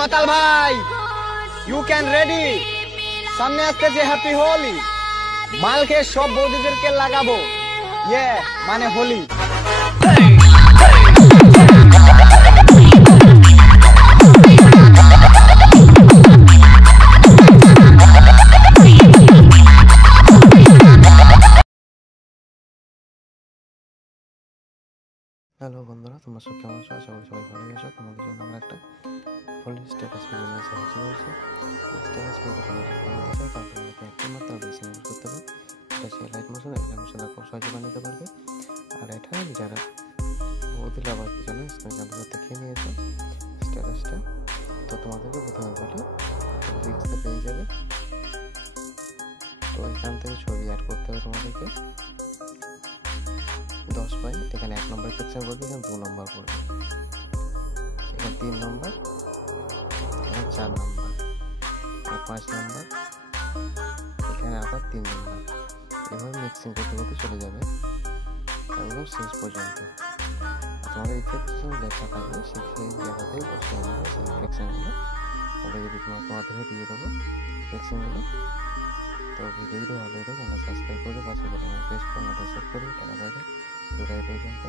মাতাল ভাই, you can ready. সামনে আসতেছে হ্যাপি হোলি। মালকে সব বৌদিদেরকে লাগাবো, ইয়ে মানে হোলি। হ্যালো বন্ধুরা, তোমরা সব কেমন আছো? আশা করি সবাই ভালো আছো। তোমাদের জন্য আমরা একটা হোলি স্ট্যাটাস ভিডিও নিয়ে হাজির হয়েছি। স্ট্যাটাস ভিডিও তোমরা যদি বানাতে চাও তাহলে তোমাকে একটা মাত্র বেশি ইউজ করতে হবে। এটা হচ্ছে লাইট মোশন। এই লাইট মোশনটা খুব সহজে বানাতে পারবে। আর এটা যারা বৌদি লাভারদের জন্য স্ক্রিনে দেখিয়ে নিয়েছো স্ট্যাটাসটা, তো তোমাদেরকে প্রথমে বলি রিক্সটা পেয়ে যাবে। তো এখান থেকে ছবি অ্যাড করতে হবে তোমাদেরকে 10 পয়েন্ট। এখানে 1 নম্বর সেকশন করবে, এখানে 2 নম্বর করবে, এখানে 3 নম্বর, এখানে 4 নম্বর, এখানে 5 নম্বর, এখানে আবার 3 নম্বর। এভাবে মিক্সিং করতে করতে চলে যাবে একদম শেষ পর্যন্ত। তোমাদের ইফেকশন লেখা থাকবে সেই জায়গাতেই বসে যাবে সেই ইফেকশনগুলো। তাহলে যদি তোমাদের দিয়ে দেবো ইফেকশনগুলো। তো ভিডিওটি ভালো লাগে চ্যানেল সাবস্ক্রাইব করে পাশে বেল আইকন প্রেস করে নোটিফিকেশন সেট করে টাকা পাবে ভিডিওটা এই পর্যন্ত।